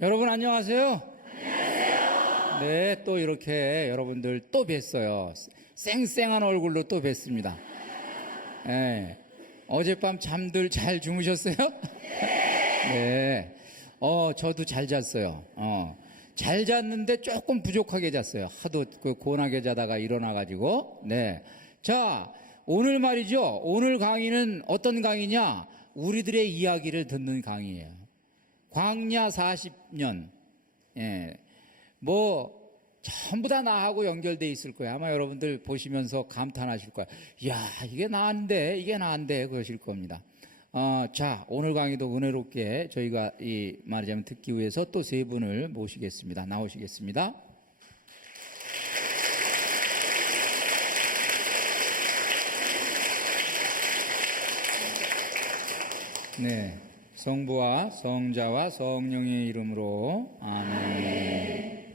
여러분 안녕하세요. 안녕하세요. 네, 또 이렇게 여러분들 또 뵀어요. 쌩쌩한 얼굴로 또 뵀습니다. 네. 어젯밤 잠들 잘 주무셨어요? 네. 저도 잘 잤어요. 잘 잤는데 조금 부족하게 잤어요. 하도 고나게 자다가 일어나가지고. 네. 자, 오늘 말이죠. 오늘 강의는 어떤 강의냐? 우리들의 이야기를 듣는 강의예요. 광야 40년, 전부 다 나하고 연결되어 있을 거예요. 아마 여러분들 보시면서 감탄하실 거예요. 이야, 이게 나은데, 그러실 겁니다. 자, 오늘 강의도 은혜롭게 저희가 말하자면 듣기 위해서 또 세 분을 모시겠습니다. 나오시겠습니다. 네. 성부와 성자와 성령의 이름으로 아멘.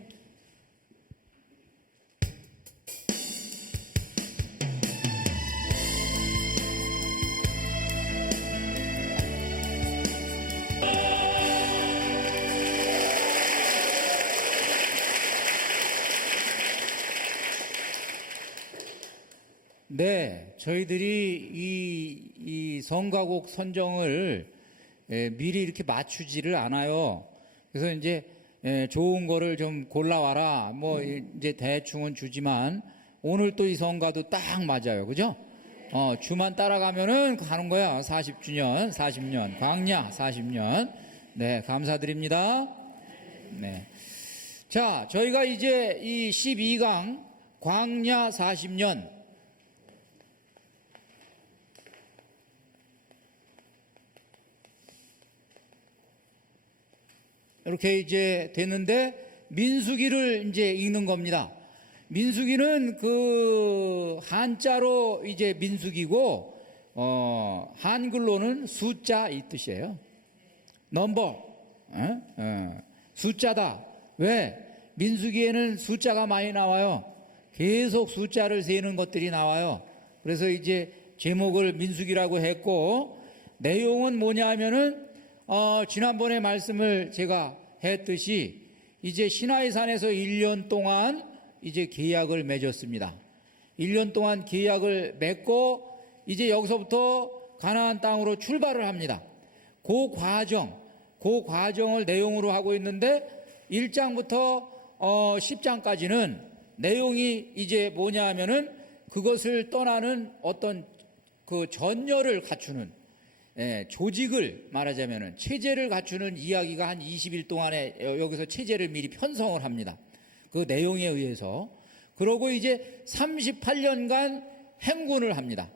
네, 저희들이 이 성가곡 선정을 미리 이렇게 맞추지를 않아요. 그래서 이제 좋은 거를 좀 골라와라. 이제 대충은 주지만 오늘 또 이 성가도 딱 맞아요. 그죠? 주만 따라가면은 가는 거야. 40주년, 40년, 광야 40년. 네, 감사드립니다. 네. 자, 저희가 이제 이 12강 광야 40년 이렇게 이제 됐는데 민수기를 이제 읽는 겁니다. 민수기는 그 한자로 이제 민수기고 한글로는 숫자 이 뜻이에요. 넘버, 숫자다. 왜? 민수기에는 숫자가 많이 나와요. 계속 숫자를 세는 것들이 나와요. 그래서 이제 제목을 민수기라고 했고 내용은 뭐냐 하면은 지난번에 말씀을 제가 했듯이 이제 시나이산에서 1년 동안 이제 계약을 맺었습니다. 1년 동안 계약을 맺고 이제 여기서부터 가나안 땅으로 출발을 합니다. 그 과정을 내용으로 하고 있는데 1장부터 10장까지는 내용이 이제 뭐냐 하면은 그것을 떠나는 어떤 그 전열을 갖추는 조직을 말하자면은 체제를 갖추는 이야기가 한 20일 동안에 여기서 체제를 미리 편성을 합니다. 그 내용에 의해서. 그러고 이제 38년간 행군을 합니다.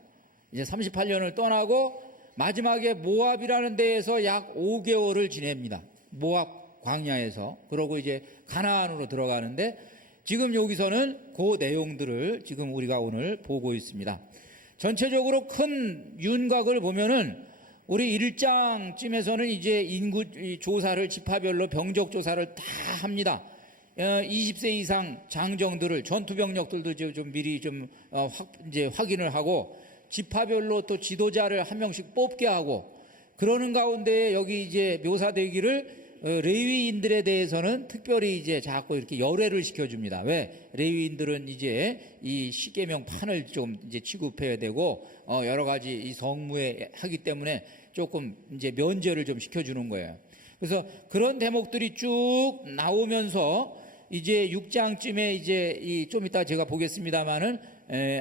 이제 38년을 떠나고 마지막에 모압이라는 데에서 약 5개월을 지냅니다. 모압 광야에서. 그러고 이제 가나안으로 들어가는데 지금 여기서는 그 내용들을 지금 우리가 오늘 보고 있습니다. 전체적으로 큰 윤곽을 보면은 우리 1장쯤에서는 이제 인구 조사를 지파별로 병적 조사를 다 합니다. 20세 이상 장정들을 전투병력들도 좀 미리 이제 확인을 하고 지파별로 또 지도자를 한 명씩 뽑게 하고 그러는 가운데 여기 이제 묘사되기를 레위인들에 대해서는 특별히 이제 자꾸 이렇게 열애를 시켜줍니다. 왜? 레위인들은 이제 이 십계명 판을 좀 이제 취급해야 되고 여러 가지 이 성무에 하기 때문에 조금 이제 면제를 좀 시켜주는 거예요. 그래서 그런 대목들이 쭉 나오면서 이제 6장쯤에 이제 좀 이따 제가 보겠습니다만은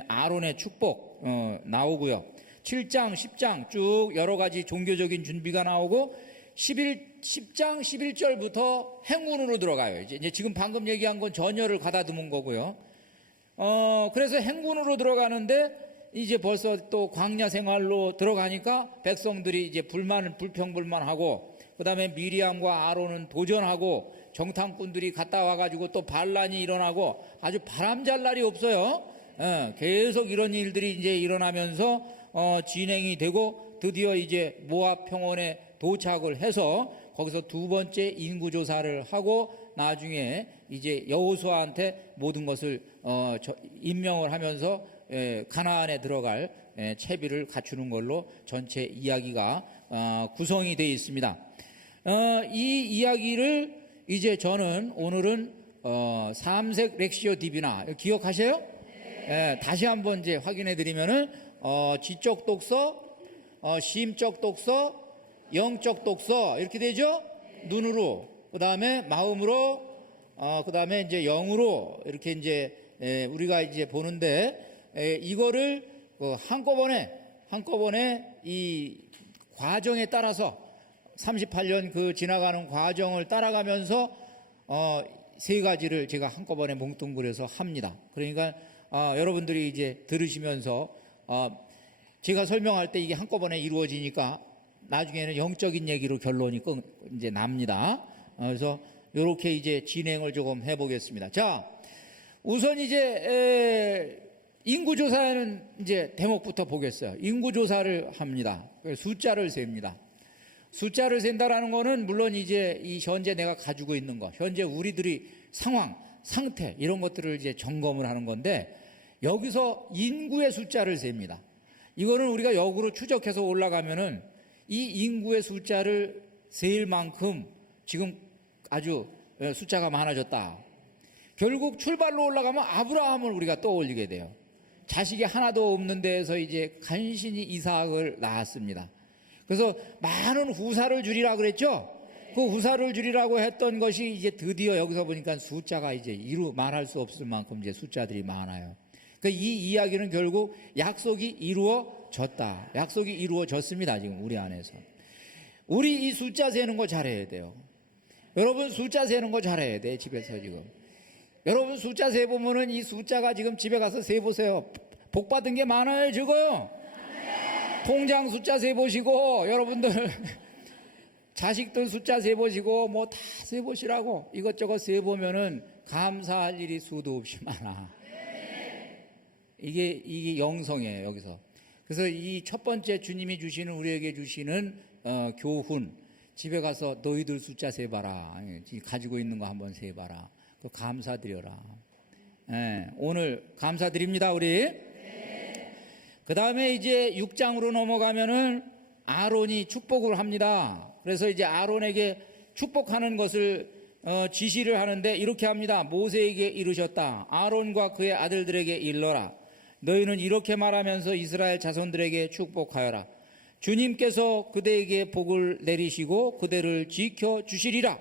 아론의 축복 나오고요. 7장, 10장 쭉 여러 가지 종교적인 준비가 나오고 10장 11절부터 행군으로 들어가요. 이제 지금 방금 얘기한 건 전열을 가다듬은 거고요. 그래서 행군으로 들어가는데 이제 벌써 또 광야 생활로 들어가니까 백성들이 이제 불평불만하고 그다음에 미리암과 아론은 도전하고 정탐꾼들이 갔다 와가지고 또 반란이 일어나고 아주 바람잘 날이 없어요. 계속 이런 일들이 이제 일어나면서 진행이 되고 드디어 이제 모압 평원에 도착을 해서 거기서 두 번째 인구 조사를 하고 나중에 이제 여호수아한테 모든 것을 임명을 하면서 가나안에 들어갈 채비를 갖추는 걸로 전체 이야기가 구성이 되어 있습니다. 이 이야기를 이제 저는 오늘은 삼색 렉시오 디비나 기억하세요? 다시 한번 이제 확인해 드리면은 지적 독서, 심적 독서, 영적 독서 이렇게 되죠? 눈으로, 그 다음에 마음으로, 그 다음에 이제 영으로 이렇게 이제 우리가 이제 보는데 이거를 한꺼번에 이 과정에 따라서 38년 그 지나가는 과정을 따라가면서 세 가지를 제가 한꺼번에 뭉뚱그려서 합니다. 그러니까 여러분들이 이제 들으시면서 제가 설명할 때 이게 한꺼번에 이루어지니까 나중에는 영적인 얘기로 결론이 이제 납니다. 그래서 이렇게 이제 진행을 조금 해보겠습니다. 자, 우선 이제 인구조사에는 이제 대목부터 보겠어요. 인구조사를 합니다. 숫자를 셉니다. 숫자를 센다라는 거는 물론 이제 이 현재 내가 가지고 있는 것, 현재 우리들이 상황, 상태 이런 것들을 이제 점검을 하는 건데 여기서 인구의 숫자를 셉니다. 이거는 우리가 역으로 추적해서 올라가면은 이 인구의 숫자를 셀 만큼 지금 아주 숫자가 많아졌다. 결국 출발로 올라가면 아브라함을 우리가 떠올리게 돼요. 자식이 하나도 없는 데에서 이제 간신히 이삭을 낳았습니다. 그래서 많은 후사를 주리라 그랬죠? 그 후사를 주리라고 했던 것이 이제 드디어 여기서 보니까 숫자가 이제 말할 수 없을 만큼 이제 숫자들이 많아요. 그러니까 이 이야기는 결국 약속이 이루어졌다. 약속이 이루어졌습니다. 지금 우리 안에서. 우리 이 숫자 세는 거 잘해야 돼요. 여러분 숫자 세는 거 잘해야 돼. 집에서 지금. 여러분 숫자 세보면은 이 숫자가 지금 집에 가서 세보세요. 복 받은 게 많아요, 적어요? 통장 숫자 세보시고 여러분들 자식들 숫자 세보시고 뭐 다 세보시라고 이것저것 세보면은 감사할 일이 수도 없이 많아. 이게 영성이에요, 여기서. 그래서 이 첫 번째 주님이 주시는 우리에게 주시는 교훈, 집에 가서 너희들 숫자 세봐라. 가지고 있는 거 한번 세봐라. 그 감사드려라. 오늘 감사드립니다, 우리. 그 다음에 이제 6장으로 넘어가면은 아론이 축복을 합니다. 그래서 이제 아론에게 축복하는 것을 지시를 하는데 이렇게 합니다. 모세에게 이르셨다. 아론과 그의 아들들에게 일러라. 너희는 이렇게 말하면서 이스라엘 자손들에게 축복하여라. 주님께서 그대에게 복을 내리시고 그대를 지켜주시리라.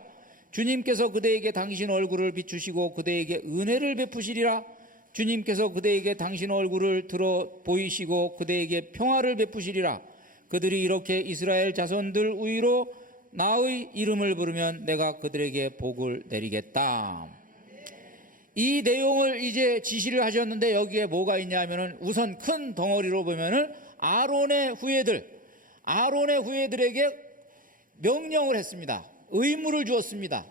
주님께서 그대에게 당신 얼굴을 비추시고 그대에게 은혜를 베푸시리라. 주님께서 그대에게 당신 얼굴을 들어 보이시고 그대에게 평화를 베푸시리라. 그들이 이렇게 이스라엘 자손들 위로 나의 이름을 부르면 내가 그들에게 복을 내리겠다. 이 내용을 이제 지시를 하셨는데 여기에 뭐가 있냐면은 우선 큰 덩어리로 보면은 아론의 후예들에게 명령을 했습니다. 의무를 주었습니다.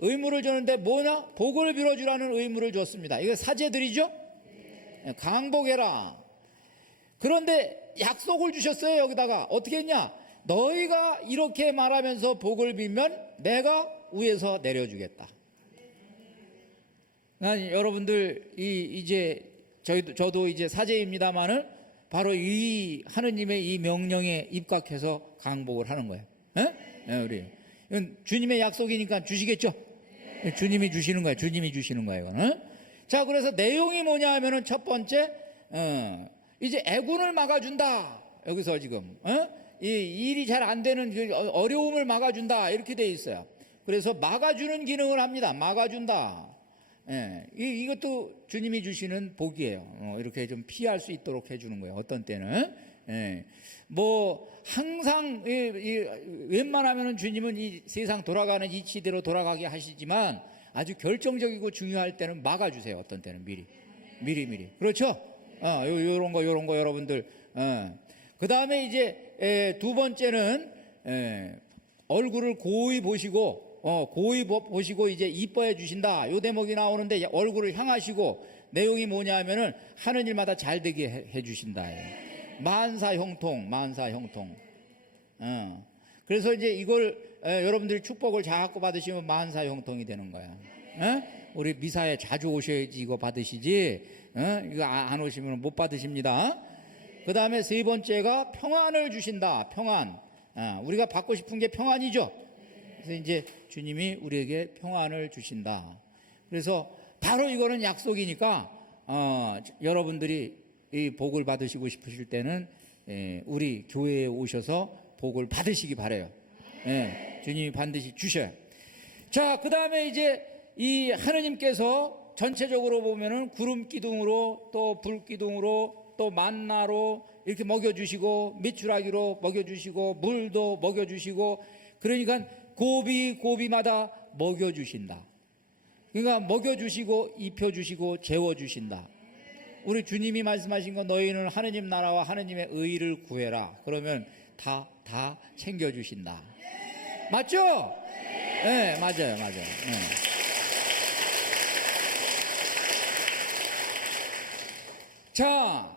의무를 줬는데 뭐냐? 복을 빌어주라는 의무를 줬습니다. 이거 사제들이죠? 강복해라. 그런데 약속을 주셨어요. 여기다가 어떻게 했냐? 너희가 이렇게 말하면서 복을 빌면 내가 위에서 내려주겠다. 여러분들 이제 저도 이제 사제입니다만은 바로 이 하느님의 이 명령에 입각해서 강복을 하는 거예요. 우리 이건 주님의 약속이니까 주시겠죠? 주님이 주시는 거예요. 주님이 주시는 거예요. 이거는. 자, 그래서 내용이 뭐냐 하면은 첫 번째 이제 애군을 막아준다. 여기서 지금 이 일이 잘 안 되는 어려움을 막아준다 이렇게 돼 있어요. 그래서 막아주는 기능을 합니다. 막아준다. 이것도 주님이 주시는 복이에요. 이렇게 좀 피할 수 있도록 해주는 거예요. 어떤 때는 뭐 항상 웬만하면은 주님은 이 세상 돌아가는 이치대로 돌아가게 하시지만 아주 결정적이고 중요할 때는 막아주세요. 어떤 때는 미리 그렇죠? 요런 거 여러분들. 그 다음에 이제 두 번째는 얼굴을 고이 보시고 보시고 이제 이뻐해 주신다. 요 대목이 나오는데 얼굴을 향하시고 내용이 뭐냐면은 하는 일마다 잘 되게 해 주신다. 만사 형통. 그래서 이제 이걸 여러분들이 축복을 자꾸 받으시면 만사 형통이 되는 거야. 우리 미사에 자주 오셔야지 이거 받으시지. 이거 안 오시면 못 받으십니다. 그 다음에 세 번째가 평안을 주신다. 평안. 우리가 받고 싶은 게 평안이죠. 그래서 이제 주님이 우리에게 평안을 주신다. 그래서 바로 이거는 약속이니까 여러분들이 이 복을 받으시고 싶으실 때는 우리 교회에 오셔서 복을 받으시기 바라요. 주님이 반드시 주셔요. 자, 그 다음에 이제 이 하느님께서 전체적으로 보면은 구름 기둥으로 또 불 기둥으로 또 만나로 이렇게 먹여주시고 메추라기로 먹여주시고 물도 먹여주시고 그러니까 고비마다 먹여주신다. 그러니까 먹여주시고 입혀주시고 재워주신다. 우리 주님이 말씀하신 거 너희는 하느님 나라와 하느님의 의를 구해라. 그러면 다 챙겨주신다. 맞죠? 네, 맞아요. 자,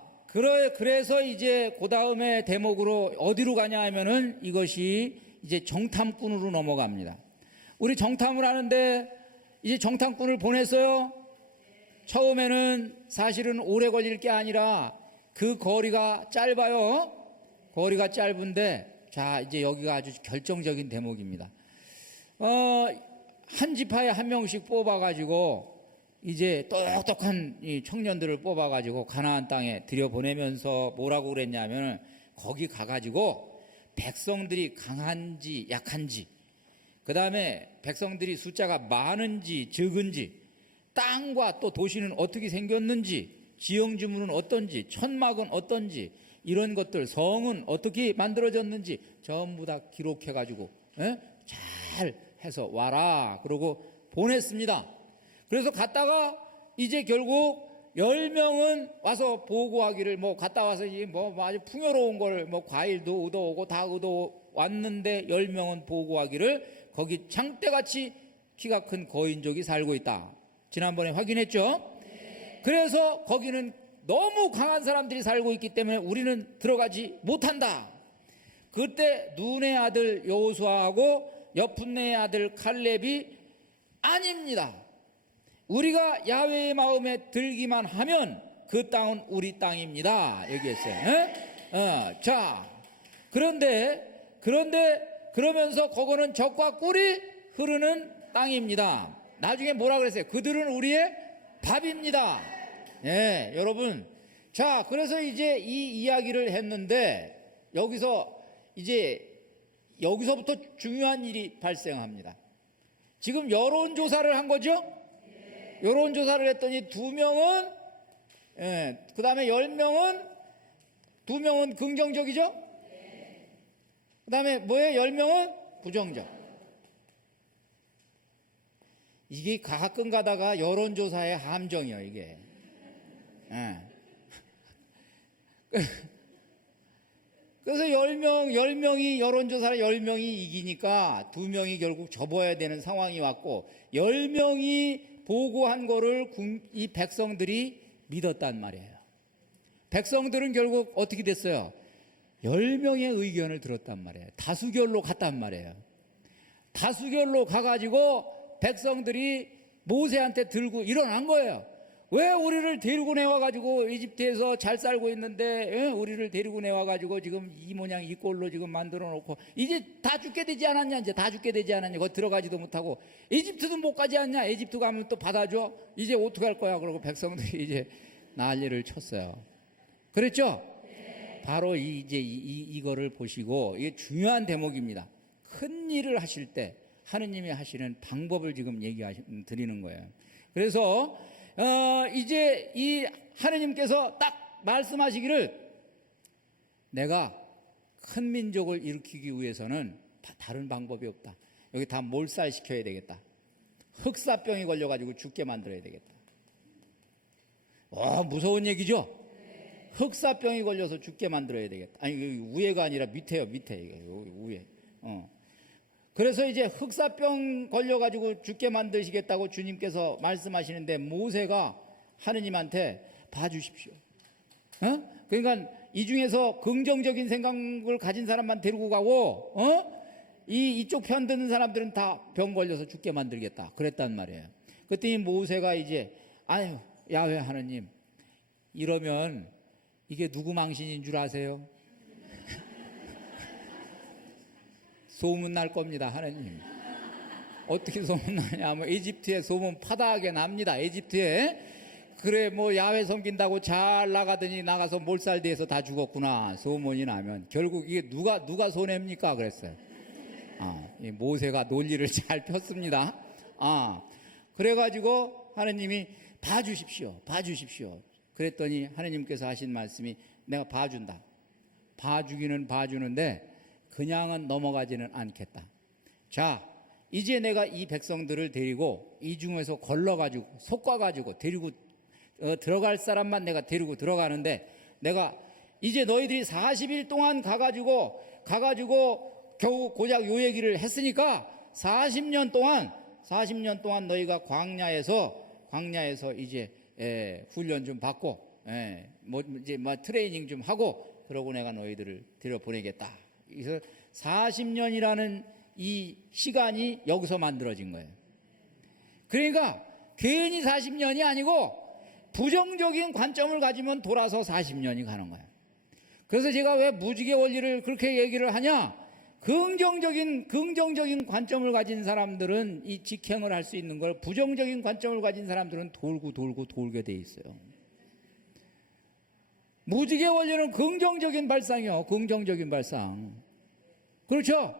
그래서 이제 그 다음에 대목으로 어디로 가냐 하면은 이것이 이제 정탐꾼으로 넘어갑니다. 우리 정탐을 하는데 이제 정탐꾼을 보냈어요. 처음에는 사실은 오래 걸릴 게 아니라 그 거리가 짧아요. 거리가 짧은데 자, 이제 여기가 아주 결정적인 대목입니다. 한 지파에 한 명씩 뽑아가지고 이제 똑똑한 이 청년들을 뽑아가지고 가나안 땅에 들여보내면서 뭐라고 그랬냐면 거기 가가지고 백성들이 강한지 약한지 그 다음에 백성들이 숫자가 많은지 적은지 땅과 또 도시는 어떻게 생겼는지 지형지물은 어떤지 천막은 어떤지 이런 것들 성은 어떻게 만들어졌는지 전부 다 기록해가지고 잘 해서 와라 그러고 보냈습니다. 그래서 갔다가 이제 결국 10명은 와서 보고하기를 갔다 와서 아주 풍요로운 걸 과일도 얻어오고 다 얻어 왔는데 10명은 보고하기를 거기 장대같이 키가 큰 거인족이 살고 있다. 지난번에 확인했죠? 그래서 거기는 너무 강한 사람들이 살고 있기 때문에 우리는 들어가지 못한다. 그때 눈의 아들 여호수아하고 여푼네의 아들 칼렙이 아닙니다. 우리가 야훼의 마음에 들기만 하면 그 땅은 우리 땅입니다. 얘기했어요. 자, 그런데 그러면서 그거는 적과 꿀이 흐르는 땅입니다. 나중에 뭐라 그랬어요? 그들은 우리의 밥입니다. 여러분. 자, 그래서 이제 이 이야기를 했는데 여기서부터 중요한 일이 발생합니다. 지금 여론조사를 한 거죠? 여론조사를 했더니 2명은 그 다음에 10명은 2명은 긍정적이죠? 그 다음에 뭐예요? 10명은 부정적. 이게 가끔 가다가 여론조사의 함정이에요, 이게. 그래서 10명이 여론조사를 10명이 이기니까 2명이 결국 접어야 되는 상황이 왔고 10명이 보고한 거를 이 백성들이 믿었단 말이에요. 백성들은 결국 어떻게 됐어요? 10명의 의견을 들었단 말이에요. 다수결로 갔단 말이에요. 다수결로 가가지고 백성들이 모세한테 들고 일어난 거예요. 왜 우리를 데리고 내와가지고 이집트에서 잘 살고 있는데 우리를 데리고 내와가지고 지금 이 모양 이 꼴로 지금 만들어 놓고 이제 다 죽게 되지 않았냐? 이제 다 죽게 되지 않았냐? 거기 들어가지도 못하고 이집트도 못 가지 않냐? 이집트 가면 또 받아줘? 이제 어떻게 할 거야? 그러고 백성들이 이제 난리를 쳤어요. 그랬죠? 바로 이거를 보시고 이게 중요한 대목입니다. 큰 일을 하실 때 하느님이 하시는 방법을 지금 드리는 거예요. 그래서 이제 이 하느님께서 딱 말씀하시기를 내가 큰 민족을 일으키기 위해서는 다른 방법이 없다. 여기 다 몰살시켜야 되겠다. 흑사병이 걸려가지고 죽게 만들어야 되겠다. 무서운 얘기죠? 흑사병이 걸려서 죽게 만들어야 되겠다. 아니, 여기 위에가 아니라 밑에요, 밑에. 여기 위에. 그래서 이제 흑사병 걸려가지고 죽게 만드시겠다고 주님께서 말씀하시는데 모세가 하느님한테 봐주십시오. 그러니까 이 중에서 긍정적인 생각을 가진 사람만 데리고 가고, 이쪽 편 드는 사람들은 다 병 걸려서 죽게 만들겠다. 그랬단 말이에요. 그랬더니 모세가 이제, 아유, 야훼 하느님, 이러면 이게 누구 망신인 줄 아세요? 소문 날 겁니다, 하느님. 어떻게 소문 나냐면 이집트에 소문 파다하게 납니다. 이집트에. 그래 뭐 야훼 섬긴다고 잘 나가더니 나가서 몰살돼서 다 죽었구나 소문이 나면 결국 이게 누가 손해입니까? 그랬어요. 이 모세가 논리를 잘 폈습니다. 그래가지고 하느님이 봐주십시오. 그랬더니 하느님께서 하신 말씀이 내가 봐준다. 봐주기는 봐주는데 그냥은 넘어가지는 않겠다. 자, 이제 내가 이 백성들을 데리고 이 중에서 걸러가지고 솎아가지고 데리고 들어갈 사람만 내가 데리고 들어가는데 내가 이제 너희들이 40일 동안 가가지고 겨우 고작 요 얘기를 했으니까 40년 동안 너희가 광야에서 이제 훈련 좀 받고 이제 트레이닝 좀 하고 그러고 내가 너희들을 들여보내겠다. 그래서 40년이라는 이 시간이 여기서 만들어진 거예요. 그러니까 괜히 40년이 아니고 부정적인 관점을 가지면 돌아서 40년이 가는 거예요. 그래서 제가 왜 무지개 원리를 그렇게 얘기를 하냐? 긍정적인 관점을 가진 사람들은 이 직행을 할 수 있는 걸 부정적인 관점을 가진 사람들은 돌게 돼 있어요. 무지개 원리는 긍정적인 발상이요. 긍정적인 발상. 그렇죠?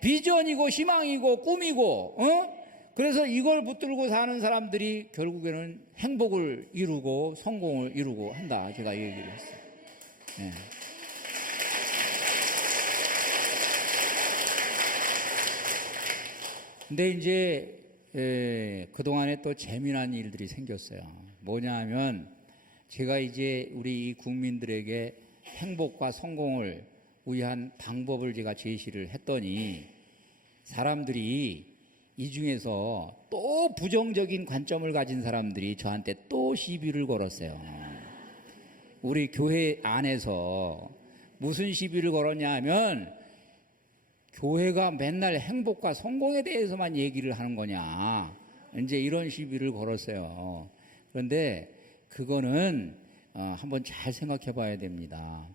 비전이고 희망이고 꿈이고, 그래서 이걸 붙들고 사는 사람들이 결국에는 행복을 이루고 성공을 이루고 한다. 제가 얘기를 했어요. 네. 근데 이제 그동안에 또 재미난 일들이 생겼어요. 뭐냐 하면 제가 이제 우리 국민들에게 행복과 성공을 위한 방법을 제가 제시를 했더니 사람들이 이 중에서 또 부정적인 관점을 가진 사람들이 저한테 또 시비를 걸었어요. 우리 교회 안에서 무슨 시비를 걸었냐 하면 교회가 맨날 행복과 성공에 대해서만 얘기를 하는 거냐 이제 이런 시비를 걸었어요. 그런데 그거는 한번 잘 생각해 봐야 됩니다.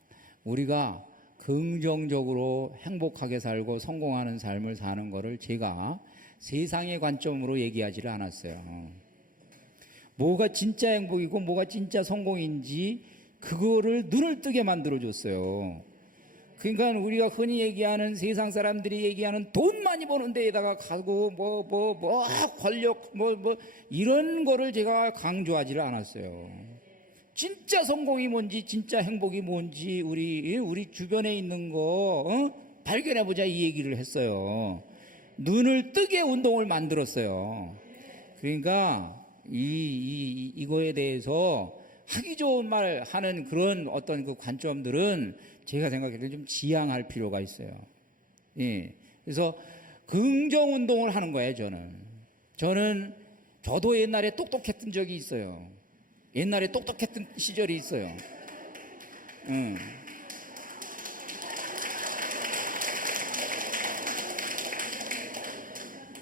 우리가 긍정적으로 행복하게 살고 성공하는 삶을 사는 거를 제가 세상의 관점으로 얘기하지를 않았어요. 뭐가 진짜 행복이고 뭐가 진짜 성공인지 그거를 눈을 뜨게 만들어줬어요. 그러니까 우리가 흔히 얘기하는 세상 사람들이 얘기하는 돈 많이 버는 데에다가 가고 권력 이런 거를 제가 강조하지를 않았어요. 진짜 성공이 뭔지 진짜 행복이 뭔지 우리 주변에 있는 거 발견해보자 이 얘기를 했어요. 눈을 뜨게 운동을 만들었어요. 그러니까 이거에 대해서 하기 좋은 말 하는 그런 어떤 그 관점들은 제가 생각할 때 좀 지양할 필요가 있어요. 예. 그래서 긍정 운동을 하는 거예요, 저도 옛날에 똑똑했던 적이 있어요. 옛날에 똑똑했던 시절이 있어요.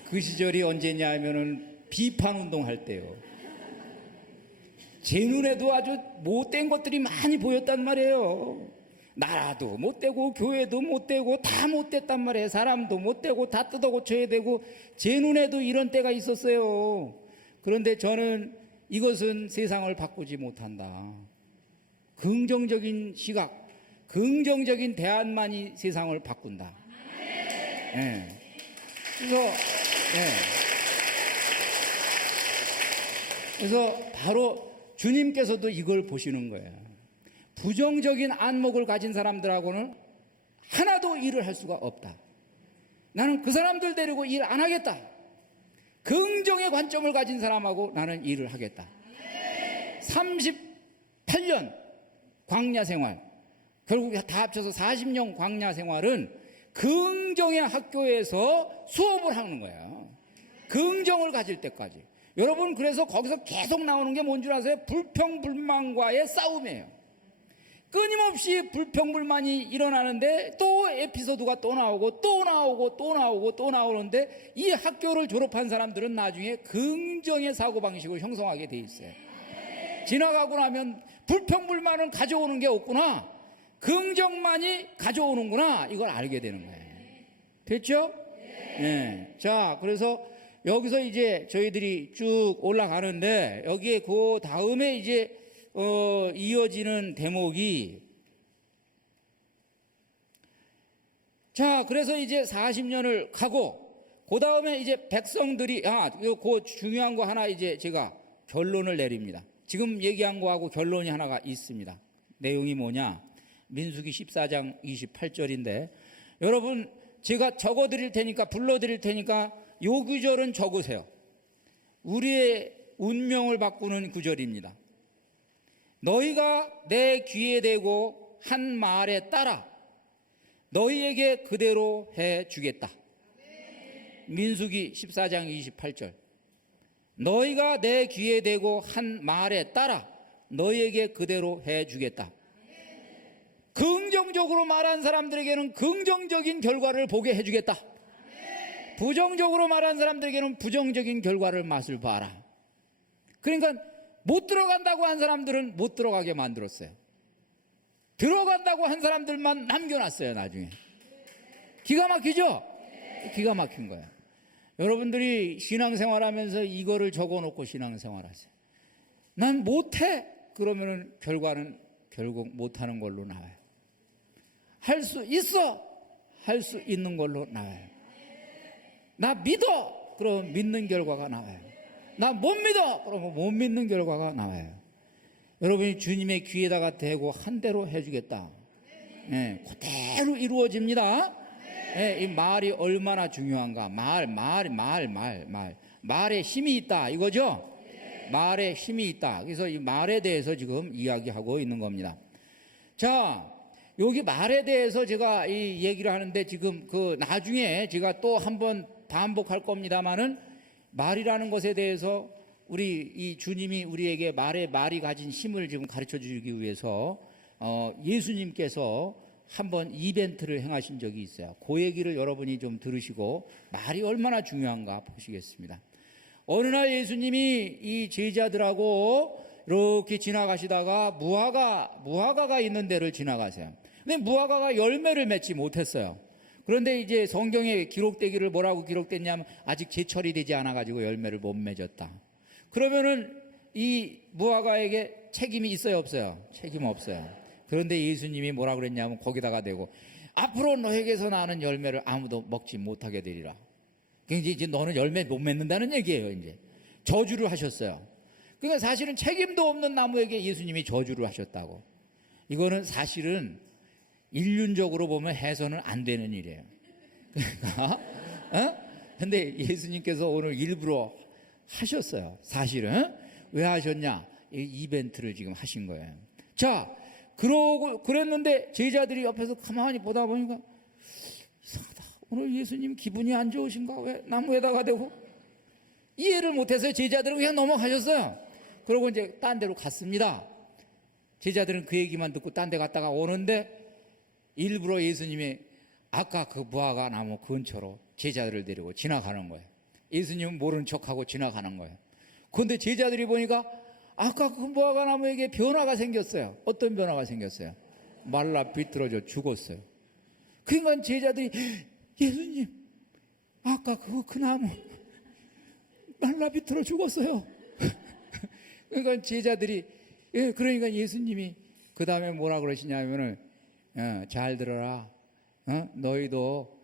그 시절이 언제냐 하면은 비판 운동할 때요. 제 눈에도 아주 못된 것들이 많이 보였단 말이에요. 나라도 못되고 교회도 못되고 다 못됐단 말이에요. 사람도 못되고 다 뜯어 고쳐야 되고 제 눈에도 이런 때가 있었어요. 그런데 저는 이것은 세상을 바꾸지 못한다. 긍정적인 시각, 긍정적인 대안만이 세상을 바꾼다. 네. 그래서 바로 주님께서도 이걸 보시는 거예요. 부정적인 안목을 가진 사람들하고는 하나도 일을 할 수가 없다. 나는 그 사람들 데리고 일 안 하겠다. 긍정의 관점을 가진 사람하고 나는 일을 하겠다. 38년 광야 생활, 결국 다 합쳐서 40년 광야 생활은 긍정의 학교에서 수업을 하는 거예요. 긍정을 가질 때까지. 여러분, 그래서 거기서 계속 나오는 게 뭔 줄 아세요? 불평불만과의 싸움이에요. 끊임없이 불평불만이 일어나는데 또 에피소드가 또 나오고 또 나오고 또 나오고 또 나오는데, 이 학교를 졸업한 사람들은 나중에 긍정의 사고방식을 형성하게 돼 있어요. 지나가고 나면 불평불만은 가져오는 게 없구나, 긍정만이 가져오는구나, 이걸 알게 되는 거예요. 됐죠? 네. 자, 그래서 여기서 이제 저희들이 쭉 올라가는데, 여기에 그 다음에 이제 이어지는 대목이, 자, 그래서 이제 40년을 가고, 그 다음에 이제 백성들이, 그 중요한 거 하나 이제 제가 결론을 내립니다. 지금 얘기한 거하고 결론이 하나가 있습니다. 내용이 뭐냐? 민수기 14장 28절인데, 여러분, 제가 적어 드릴 테니까, 불러 드릴 테니까 요 구절은 적으세요. 우리의 운명을 바꾸는 구절입니다. 너희가 내 귀에 대고 한 말에 따라 너희에게 그대로 해 주겠다. 민수기 14장 28절. 너희가 내 귀에 대고 한 말에 따라 너희에게 그대로 해 주겠다. 긍정적으로 말한 사람들에게는 긍정적인 결과를 보게 해 주겠다. 부정적으로 말한 사람들에게는 부정적인 결과를 맛을 봐라. 그러니까 못 들어간다고 한 사람들은 못 들어가게 만들었어요. 들어간다고 한 사람들만 남겨놨어요. 나중에 기가 막히죠? 기가 막힌 거예요. 여러분들이 신앙생활하면서 이거를 적어놓고 신앙생활하세요. 난 못해, 그러면은 결과는 결국 못하는 걸로 나와요. 할 수 있어, 할 수 있는 걸로 나와요. 나 믿어, 그럼 믿는 결과가 나와요. 나 못 믿어, 그러면 못 믿는 결과가 나와요. 여러분이 주님의 귀에다가 대고 한 대로 해주겠다. 네, 그대로 이루어집니다. 네, 이 말이 얼마나 중요한가. 말에 힘이 있다, 이거죠? 말에 힘이 있다. 그래서 이 말에 대해서 지금 이야기하고 있는 겁니다. 자, 여기 말에 대해서 제가 이 얘기를 하는데, 지금 그 나중에 제가 또 한번 반복할 겁니다만은, 말이라는 것에 대해서 우리 이 주님이 우리에게 말이 가진 힘을 지금 가르쳐 주기 위해서 예수님께서 한번 이벤트를 행하신 적이 있어요. 그 얘기를 여러분이 좀 들으시고 말이 얼마나 중요한가 보시겠습니다. 어느 날 예수님이 이 제자들하고 이렇게 지나가시다가 무화과가 있는 데를 지나가세요. 근데 무화과가 열매를 맺지 못했어요. 그런데 이제 성경에 기록되기를 뭐라고 기록됐냐면, 아직 제철이 되지 않아가지고 열매를 못 맺었다. 그러면은 이 무화과에게 책임이 있어요, 없어요? 책임 없어요. 그런데 예수님이 뭐라 그랬냐면, 거기다가 대고 앞으로 너에게서 나는 열매를 아무도 먹지 못하게 되리라. 그러니까 이제 너는 열매 못 맺는다는 얘기예요. 이제 저주를 하셨어요. 그러니까 사실은 책임도 없는 나무에게 예수님이 저주를 하셨다고. 이거는 사실은 인륜적으로 보면 해서는 안 되는 일이에요. 그러니까 근데 예수님께서 오늘 일부러 하셨어요. 사실은 왜 하셨냐? 이 이벤트를 지금 하신 거예요. 자, 그랬는데 제자들이 옆에서 가만히 보다 보니까, 이상하다, 오늘 예수님 기분이 안 좋으신가? 왜 나무에다가 대고? 이해를 못해서 제자들은 그냥 넘어가셨어요. 그러고 이제 딴 데로 갔습니다. 제자들은 그 얘기만 듣고 딴 데 갔다가 오는데, 일부러 예수님이 아까 그 무화과 나무 근처로 제자들을 데리고 지나가는 거예요. 예수님은 모른 척하고 지나가는 거예요. 그런데 제자들이 보니까 아까 그 무화과 나무에게 변화가 생겼어요. 어떤 변화가 생겼어요? 말라 비틀어져 죽었어요. 그러니까 제자들이, 예수님, 아까 그 나무 말라 비틀어 죽었어요. 그러니까 제자들이, 그러니까 예수님이 그 다음에 뭐라 그러시냐면은, 잘 들어라. 너희도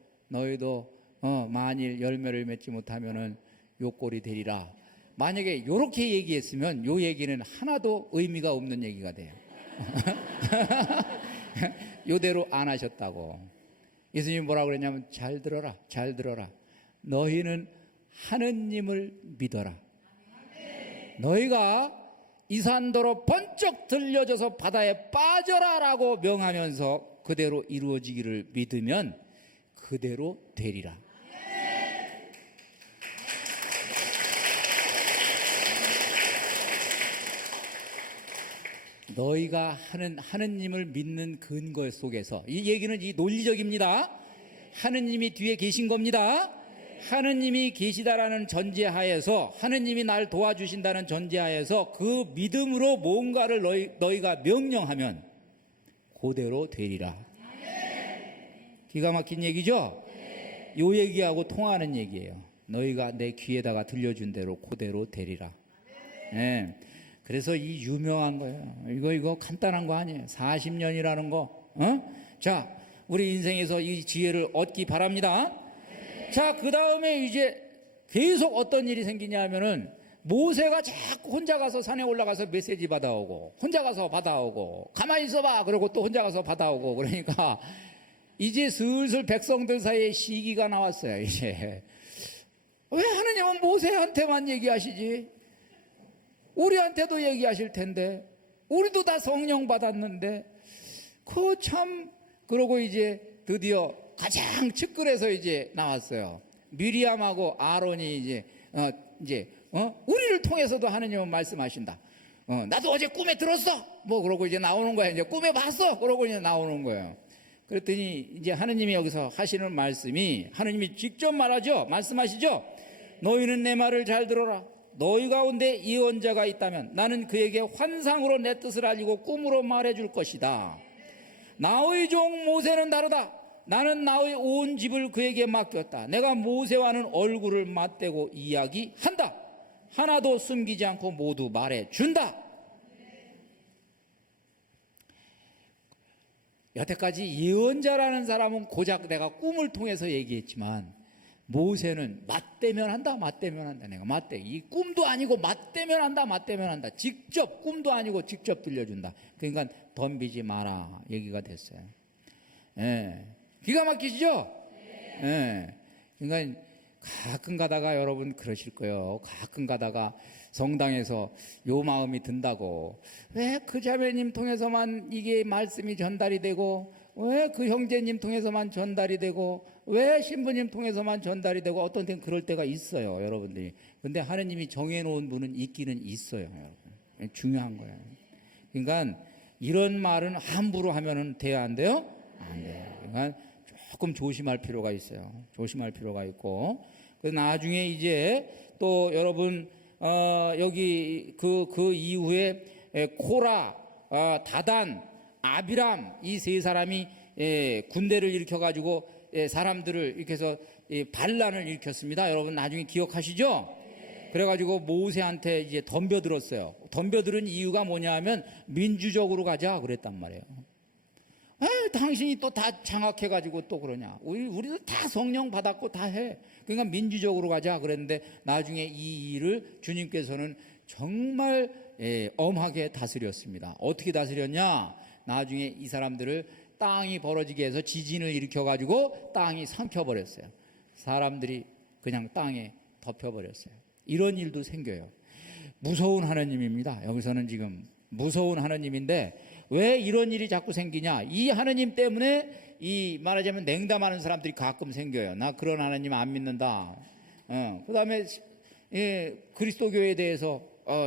만일 열매를 맺지 못하면은 요 꼴이 되리라. 만약에 이렇게 얘기했으면 요 얘기는 하나도 의미가 없는 얘기가 돼요. 요대로 안 하셨다고. 예수님이 뭐라고 그랬냐면, 잘 들어라. 너희는 하느님을 믿어라. 너희가 이 산더러 번쩍 들려져서 바다에 빠져라 라고 명하면서 그대로 이루어지기를 믿으면 그대로 되리라. 너희가 하느님을 믿는 근거 속에서, 이 얘기는 이 논리적입니다. 하느님이 뒤에 계신 겁니다. 하느님이 계시다라는 전제하에서, 하느님이 날 도와주신다는 전제하에서 그 믿음으로 뭔가를 너희가 명령하면 그대로 되리라. 기가 막힌 얘기죠? 요 얘기하고 통하는 얘기예요. 너희가 내 귀에다가 들려준 대로 그대로 되리라. 네. 그래서 이 유명한 거예요. 이거 간단한 거 아니에요. 40년이라는 거. 자, 우리 인생에서 이 지혜를 얻기 바랍니다. 자, 그 다음에 이제 계속 어떤 일이 생기냐 하면은, 모세가 자꾸 혼자 가서 산에 올라가서 메시지 받아오고, 혼자 가서 받아오고, 가만히 있어봐 그러고 또 혼자 가서 받아오고, 그러니까 이제 슬슬 백성들 사이에 시기가 나왔어요. 이제 왜 하느님은 모세한테만 얘기하시지? 우리한테도 얘기하실 텐데, 우리도 다 성령 받았는데, 그러고 이제 드디어 가장 측근에서 이제 나왔어요. 미리암하고 아론이 이제 우리를 통해서도 하느님은 말씀하신다. 나도 어제 꿈에 들었어. 뭐 그러고 이제 나오는 거야. 이제 꿈에 봤어. 그러고 이제 나오는 거예요. 그랬더니 이제 하느님이 여기서 하시는 말씀이, 하느님이 직접 말하죠. 말씀하시죠. 너희는 내 말을 잘 들어라. 너희 가운데 예언자가 있다면 나는 그에게 환상으로 내 뜻을 알리고 꿈으로 말해줄 것이다. 나의 종 모세는 다르다. 나는 나의 온 집을 그에게 맡겼다. 내가 모세와는 얼굴을 맞대고 이야기한다. 하나도 숨기지 않고 모두 말해준다. 여태까지 예언자라는 사람은 고작 내가 꿈을 통해서 얘기했지만, 모세는 맞대면 한다. 내가 맞대. 이 꿈도 아니고 맞대면 한다. 직접, 꿈도 아니고 직접 들려준다. 그러니까 덤비지 마라 얘기가 됐어요. 예. 기가 막히시죠? 예. 그러니까 가끔 가다가 여러분 그러실 거예요. 가끔 가다가 성당에서 요 마음이 든다고, 왜 그 자매님 통해서만 이게 말씀이 전달이 되고, 왜 그 형제님 통해서만 전달이 되고, 왜 신부님 통해서만 전달이 되고, 어떤 때는 그럴 때가 있어요, 여러분들이. 근데 하느님이 정해놓은 분은 있기는 있어요, 여러분. 중요한 거예요. 그러니까 이런 말은 함부로 하면은 돼요, 안 돼요? 안 돼요. 그러니까 조금 조심할 필요가 있어요. 조심할 필요가 있고, 그래서 나중에 이제 또 여러분 여기 그 이후에 코라, 다단, 아비람, 이 세 사람이 군대를 일으켜가지고 사람들을 이렇게 해서 반란을 일으켰습니다. 여러분 나중에 기억하시죠? 그래가지고 모세한테 이제 덤벼들었어요. 덤벼들은 이유가 뭐냐 하면 민주적으로 가자 그랬단 말이에요. 당신이 또 다 장악해가지고 또 그러냐. 우리도 다 성령 받았고 다 해. 그러니까 민주적으로 가자 그랬는데, 나중에 이 일을 주님께서는 정말 엄하게 다스렸습니다. 어떻게 다스렸냐? 나중에 이 사람들을 땅이 벌어지게 해서 지진을 일으켜가지고 땅이 삼켜버렸어요. 사람들이 그냥 땅에 덮여버렸어요. 이런 일도 생겨요. 무서운 하나님입니다. 여기서는 지금 무서운 하나님인데, 왜 이런 일이 자꾸 생기냐? 이 하나님 때문에 이 말하자면 냉담하는 사람들이 가끔 생겨요. 나 그런 하나님 안 믿는다. 그 다음에 그리스도교에 대해서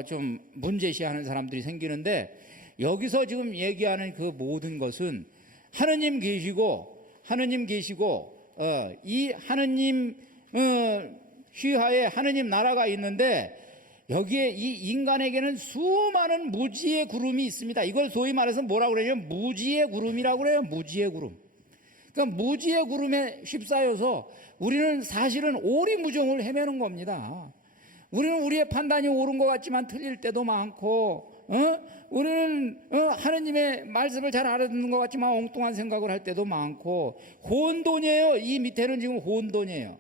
좀 문제시하는 사람들이 생기는데, 여기서 지금 얘기하는 그 모든 것은 하느님 계시고 이 하느님 휘하에 하느님 나라가 있는데, 여기에 이 인간에게는 수많은 무지의 구름이 있습니다. 이걸 소위 말해서 뭐라고 그러냐면 무지의 구름이라고 그래요. 무지의 구름. 그러니까 무지의 구름에 휩싸여서 우리는 사실은 오리무정을 헤매는 겁니다. 우리는 우리의 판단이 옳은 것 같지만 틀릴 때도 많고, 우리는 하느님의 말씀을 잘 알아듣는 것 같지만 엉뚱한 생각을 할 때도 많고, 혼돈이에요. 이 밑에는 지금 혼돈이에요.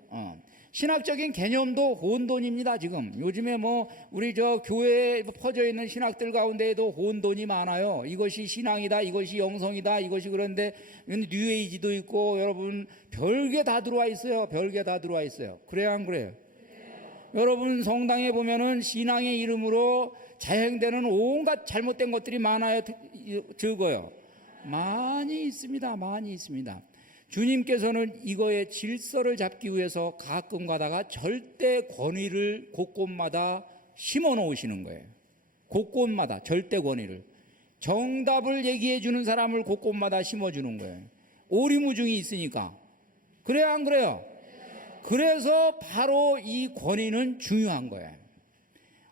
신학적인 개념도 혼돈입니다. 지금 요즘에 뭐 우리 저 교회에 퍼져 있는 신학들 가운데에도 혼돈이 많아요. 이것이 신앙이다, 이것이 영성이다, 이것이. 그런데 뉴에이지도 있고, 여러분 별게 다 들어와 있어요. 별게 다 들어와 있어요. 그래요, 안 그래요? 여러분 성당에 보면은 신앙의 이름으로 자행되는 온갖 잘못된 것들이 많아요, 적어요? 많이 있습니다. 많이 있습니다. 주님께서는 이거의 질서를 잡기 위해서 가끔 가다가 절대 권위를 곳곳마다 심어 놓으시는 거예요. 곳곳마다 절대 권위를. 정답을 얘기해 주는 사람을 곳곳마다 심어주는 거예요. 오리무중이 있으니까. 그래요, 안 그래요? 그래서 바로 이 권위는 중요한 거예요.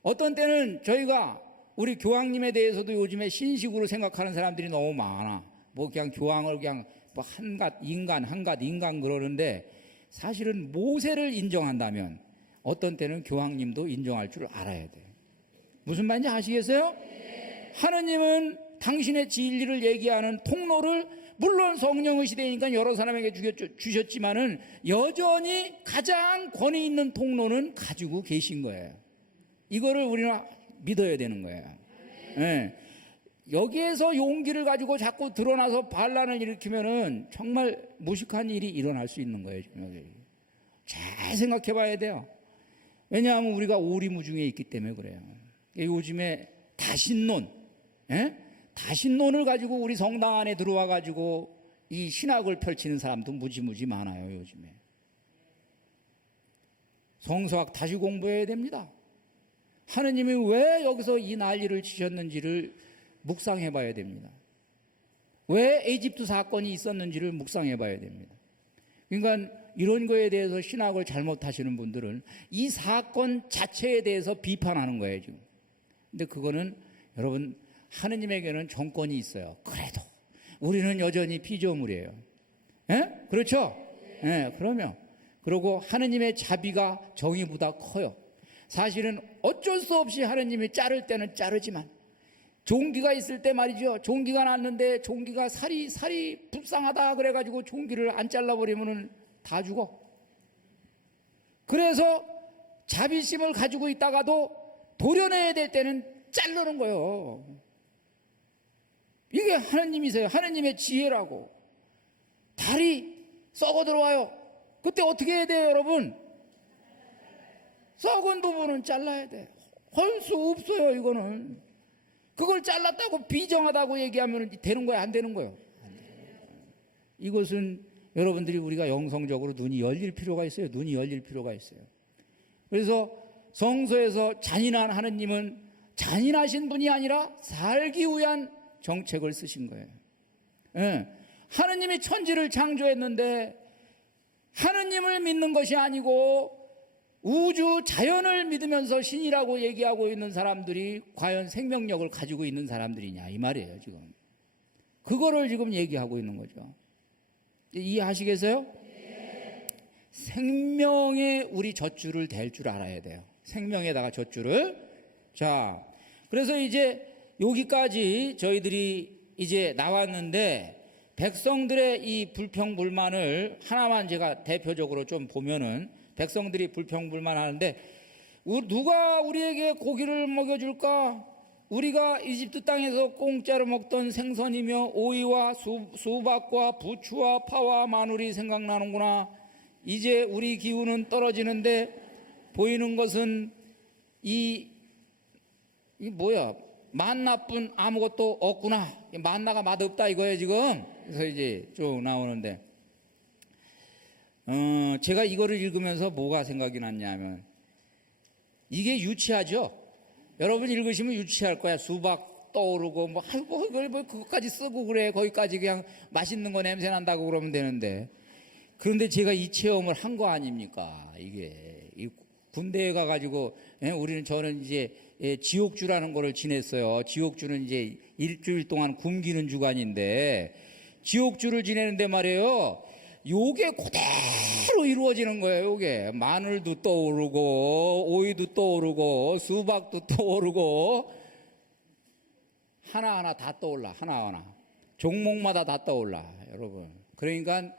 어떤 때는 저희가 우리 교황님에 대해서도 요즘에 신식으로 생각하는 사람들이 너무 많아. 뭐 그냥 교황을 그냥 뭐 한갓 인간 그러는데, 사실은 모세를 인정한다면 어떤 때는 교황님도 인정할 줄 알아야 돼요. 무슨 말인지 아시겠어요? 하느님은 당신의 진리를 얘기하는 통로를, 물론 성령의 시대니까 여러 사람에게 주셨지만은 여전히 가장 권위 있는 통로는 가지고 계신 거예요. 이거를 우리는 믿어야 되는 거예요. 네. 여기에서 용기를 가지고 자꾸 드러나서 반란을 일으키면은 정말 무식한 일이 일어날 수 있는 거예요. 잘 생각해 봐야 돼요. 왜냐하면 우리가 오리무중에 있기 때문에 그래요. 요즘에 다신론, 다신론을 가지고 우리 성당 안에 들어와 가지고 이 신학을 펼치는 사람도 무지무지 많아요. 요즘에 성서학 다시 공부해야 됩니다. 하느님이 왜 여기서 이 난리를 치셨는지를 묵상해 봐야 됩니다. 왜 에집트 사건이 있었는지를 묵상해 봐야 됩니다. 그러니까 이런 거에 대해서 신학을 잘못하시는 분들은 이 사건 자체에 대해서 비판하는 거예요, 지금. 근데 그거는 여러분, 하느님에게는 정권이 있어요. 그래도 우리는 여전히 피조물이에요. 그렇죠? 그러면 그리고 하느님의 자비가 정의보다 커요. 사실은 어쩔 수 없이 하느님이 자를 때는 자르지만, 종기가 있을 때 말이죠. 종기가 났는데 종기가 살이 불쌍하다 그래가지고 종기를 안 잘라버리면 다 죽어. 그래서 자비심을 가지고 있다가도 도려내야 될 때는 자르는 거예요. 이게 하느님이세요. 하느님의 지혜라고. 달이 썩어 들어와요. 그때 어떻게 해야 돼요, 여러분? 썩은 부분은 잘라야 돼. 할 수 없어요, 이거는. 그걸 잘랐다고 비정하다고 얘기하면 되는 거야, 안 되는 거예요? 이것은 여러분들이 우리가 영성적으로 눈이 열릴 필요가 있어요. 눈이 열릴 필요가 있어요. 그래서 성서에서 잔인한 하느님은 잔인하신 분이 아니라 살기 위한 정책을 쓰신 거예요. 하느님이 천지를 창조했는데 하느님을 믿는 것이 아니고 우주 자연을 믿으면서 신이라고 얘기하고 있는 사람들이 과연 생명력을 가지고 있는 사람들이냐, 이 말이에요, 지금. 그거를 지금 얘기하고 있는 거죠. 이해하시겠어요? 네. 생명에 우리 젖줄을 댈 줄 알아야 돼요. 생명에다가 젖줄을. 자, 그래서 이제 여기까지 저희들이 이제 나왔는데, 백성들의 이 불평불만을 하나만 제가 대표적으로 좀 보면은, 백성들이 불평불만 하는데, 누가 우리에게 고기를 먹여줄까? 우리가 이집트 땅에서 공짜로 먹던 생선이며 오이와 수박과 부추와 파와 마늘이 생각나는구나. 이제 우리 기운은 떨어지는데 보이는 것은 이 뭐야, 맛나뿐 아무것도 없구나. 만나가 맛없다 이거예요, 지금. 그래서 이제 쭉 나오는데, 제가 이거를 읽으면서 뭐가 생각이 났냐면, 이게 유치하죠? 여러분 읽으시면 유치할 거야. 수박 떠오르고, 아이고, 이걸 그것까지 쓰고 그래. 거기까지 그냥 맛있는 거 냄새 난다고 그러면 되는데. 그런데 제가 이 체험을 한 거 아닙니까? 이게. 군대에 가가지고, 저는 이제 지옥주라는 거를 지냈어요. 지옥주는 이제 일주일 동안 굶기는 주간인데, 지옥주를 지내는데 말이에요. 요게 그대로 이루어지는 거예요. 요게 마늘도 떠오르고 오이도 떠오르고 수박도 떠오르고 하나하나 다 떠올라. 하나하나 종목마다 다 떠올라, 여러분. 그러니까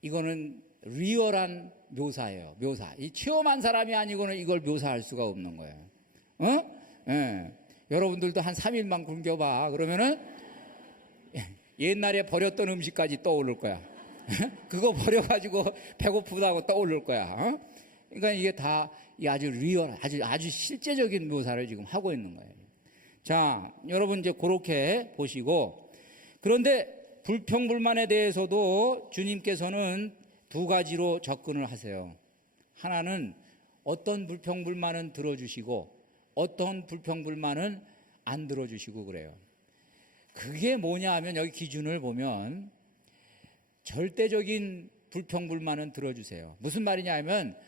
이거는 리얼한 묘사예요. 묘사. 이 체험한 사람이 아니고는 이걸 묘사할 수가 없는 거예요. 여러분들도 한 3일만 굶겨봐. 그러면은 옛날에 버렸던 음식까지 떠오를 거야. 그거 버려가지고 배고프다고 떠오를 거야. 그러니까 이게 다 아주 리얼, 아주 실제적인 묘사를 지금 하고 있는 거예요. 자, 여러분 이제 그렇게 보시고, 그런데 불평불만에 대해서도 주님께서는 두 가지로 접근을 하세요. 하나는 어떤 불평불만은 들어주시고 어떤 불평불만은 안 들어주시고 그래요. 그게 뭐냐 하면 여기 기준을 보면 절대적인 불평불만은 들어주세요. 무슨 말이냐 하면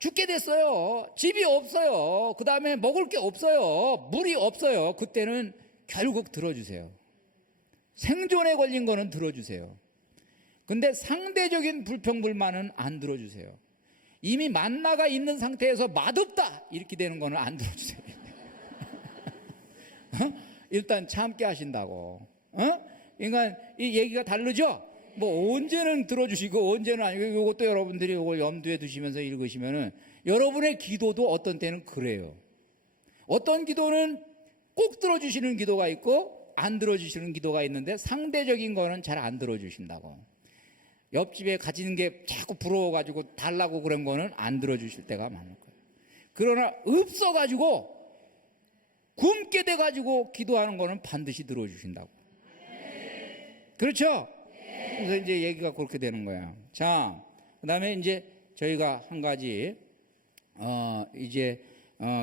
죽게 됐어요. 집이 없어요. 그 다음에 먹을 게 없어요. 물이 없어요. 그때는 결국 들어주세요. 생존에 걸린 거는 들어주세요. 근데 상대적인 불평불만은 안 들어주세요. 이미 만나가 있는 상태에서 맛없다 이렇게 되는 거는 안 들어주세요. 일단 참게 하신다고. 그러니까 이 얘기가 다르죠? 뭐 언제는 들어주시고 언제는 아니고, 이것도 여러분들이 이걸 염두에 두시면서 읽으시면은 여러분의 기도도 어떤 때는 그래요. 어떤 기도는 꼭 들어주시는 기도가 있고 안 들어주시는 기도가 있는데 상대적인 거는 잘 안 들어주신다고. 옆집에 가지는 게 자꾸 부러워가지고 달라고 그런 거는 안 들어주실 때가 많을 거예요. 그러나 없어가지고 굶게 돼가지고 기도하는 거는 반드시 들어주신다고. 그렇죠? 그래서 이제 얘기가 그렇게 되는 거야. 자, 그 다음에 이제 저희가 한 가지,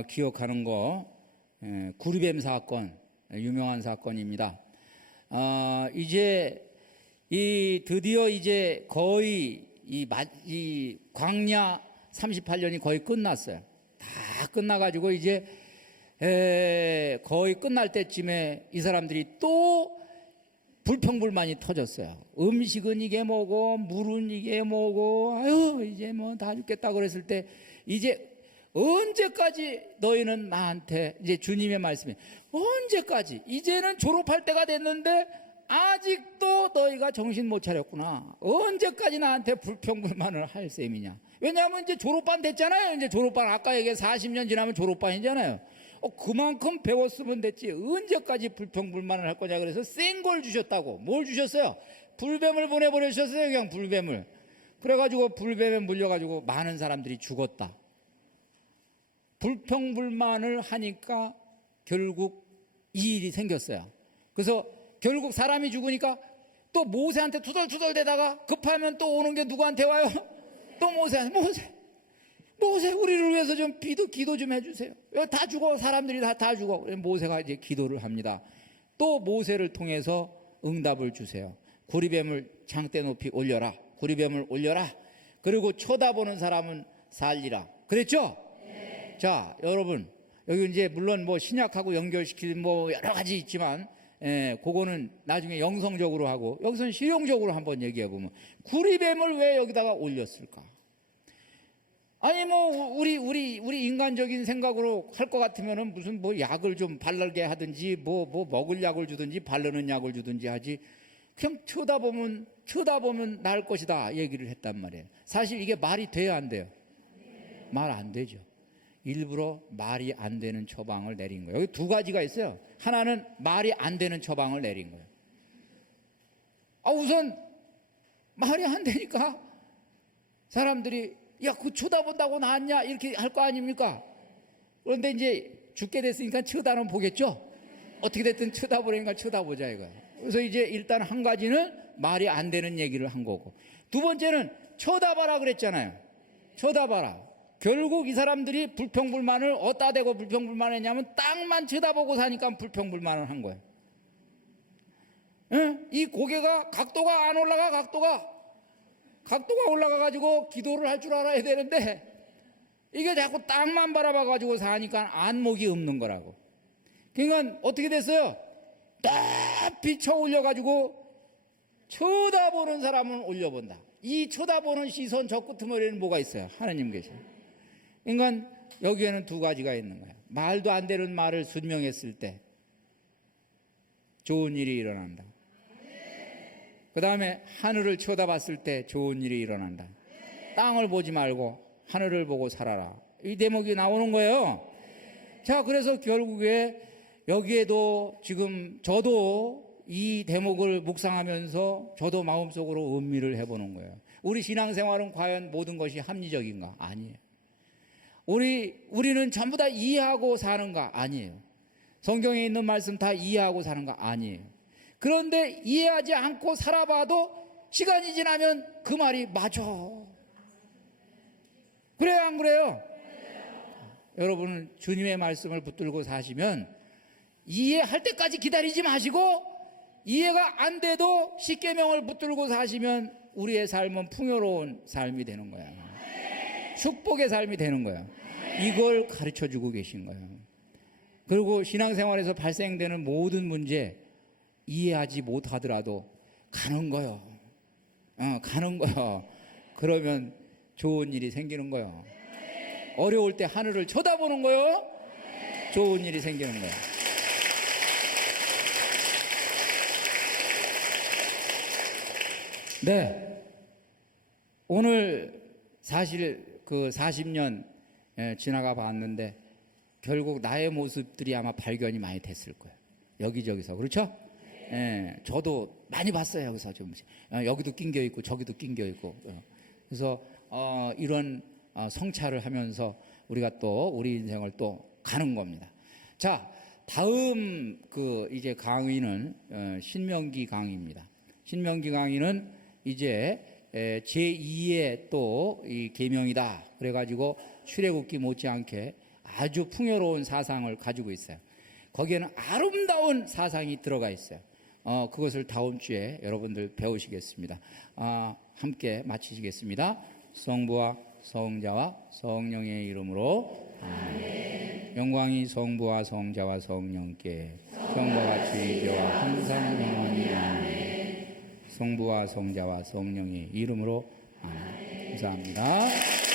기억하는 거, 구리뱀 사건, 유명한 사건입니다. 드디어 이제 거의 이 광야 38년이 거의 끝났어요. 다 끝나가지고 이제 거의 끝날 때쯤에 이 사람들이 또 불평불만이 터졌어요. 음식은 이게 뭐고 물은 이게 뭐고 아유 이제 뭐 다 죽겠다 그랬을 때 이제 언제까지 너희는 나한테, 이제 주님의 말씀이 언제까지, 이제는 졸업할 때가 됐는데 아직도 너희가 정신 못 차렸구나. 언제까지 나한테 불평불만을 할 셈이냐. 왜냐하면 이제 졸업반 됐잖아요. 이제 졸업반, 아까 얘기한 40년 지나면 졸업반이잖아요. 그만큼 배웠으면 됐지 언제까지 불평불만을 할 거냐. 그래서 센 걸 주셨다고. 뭘 주셨어요? 불뱀을 보내버리셨어요. 그냥 불뱀을. 그래가지고 불뱀에 물려가지고 많은 사람들이 죽었다. 불평불만을 하니까 결국 이 일이 생겼어요. 그래서 결국 사람이 죽으니까 또 모세한테 투덜투덜 대다가 급하면 또 오는 게 누구한테 와요? 또 모세 우리를 위해서 좀 기도 좀 해주세요. 다 죽어. 사람들이 다 죽어. 모세가 이제 기도를 합니다. 또 모세를 통해서 응답을 주세요. 구리뱀을 장대 높이 올려라. 구리뱀을 올려라. 그리고 쳐다보는 사람은 살리라. 그랬죠? 네. 자, 여러분, 여기 이제 물론 뭐 신약하고 연결시킬 뭐 여러 가지 있지만, 그거는 나중에 영성적으로 하고, 여기서는 실용적으로 한번 얘기해 보면, 구리뱀을 왜 여기다가 올렸을까? 아니 뭐 우리 인간적인 생각으로 할 것 같으면은 무슨 뭐 약을 좀 바르게 하든지 뭐 먹을 약을 주든지 바르는 약을 주든지 하지, 그냥 쳐다보면 나을 것이다 얘기를 했단 말이에요. 사실 이게 말이 돼야 안 돼요? 말 안 되죠. 일부러 말이 안 되는 처방을 내린 거예요. 여기 두 가지가 있어요. 하나는 말이 안 되는 처방을 내린 거예요. 우선 말이 안 되니까 사람들이 야, 그 쳐다본다고 나왔냐 이렇게 할 거 아닙니까? 그런데 이제 죽게 됐으니까 쳐다는 보겠죠. 어떻게 됐든 쳐다보려니까 쳐다보자 이거야. 그래서 이제 일단 한 가지는 말이 안 되는 얘기를 한 거고, 두 번째는 쳐다봐라 그랬잖아요. 쳐다봐라. 결국 이 사람들이 불평불만을 어디다 대고 불평불만했냐면 땅만 쳐다보고 사니까 불평불만을 한 거예요. 이 고개가 각도가 안 올라가. 각도가 올라가가지고 기도를 할 줄 알아야 되는데 이게 자꾸 땅만 바라봐가지고 사니까 안목이 없는 거라고. 그러니까 어떻게 됐어요? 딱 비춰 올려가지고 쳐다보는 사람은 올려본다. 이 쳐다보는 시선 저 끄트머리에는 뭐가 있어요? 하나님 계셔요. 그러니까 여기에는 두 가지가 있는 거예요. 말도 안 되는 말을 순명했을 때 좋은 일이 일어난다. 그 다음에 하늘을 쳐다봤을 때 좋은 일이 일어난다. 땅을 보지 말고 하늘을 보고 살아라. 이 대목이 나오는 거예요. 자, 그래서 결국에 여기에도 지금 저도 이 대목을 묵상하면서 저도 마음속으로 음미를 해보는 거예요. 우리 신앙생활은 과연 모든 것이 합리적인가? 아니에요. 우리는 전부 다 이해하고 사는가? 아니에요. 성경에 있는 말씀 다 이해하고 사는가? 아니에요. 그런데 이해하지 않고 살아봐도 시간이 지나면 그 말이 맞아. 그래요, 안 그래요? 여러분은 주님의 말씀을 붙들고 사시면 이해할 때까지 기다리지 마시고, 이해가 안 돼도 십계명을 붙들고 사시면 우리의 삶은 풍요로운 삶이 되는 거야. 축복의 삶이 되는 거야. 이걸 가르쳐 주고 계신 거예요. 그리고 신앙생활에서 발생되는 모든 문제 이해하지 못하더라도 가는 거요. 가는 거요. 그러면 좋은 일이 생기는 거요. 어려울 때 하늘을 쳐다보는 거요. 좋은 일이 생기는 거예요. 네. 오늘 사실 그 40년 지나가 봤는데 결국 나의 모습들이 아마 발견이 많이 됐을 거예요. 여기저기서. 그렇죠? 저도 많이 봤어요. 여기서 좀 여기도 낑겨 있고 저기도 낑겨 있고. 그래서 이런 성찰을 하면서 우리가 또 우리 인생을 또 가는 겁니다. 자, 다음 그 이제 강의는 신명기 강의입니다. 신명기 강의는 이제 제2의 또 이 계명이다. 그래가지고 출애굽기 못지않게 아주 풍요로운 사상을 가지고 있어요. 거기에는 아름다운 사상이 들어가 있어요. 그것을 다음 주에 여러분들 배우시겠습니다. 함께 마치시겠습니다. 성부와 성자와 성령의 이름으로 아멘. 영광이 성부와 성자와 성령께 성과 같이 이제와 항상 영원히 아멘. 성부와 성자와 성령의 이름으로 아멘. 감사합니다.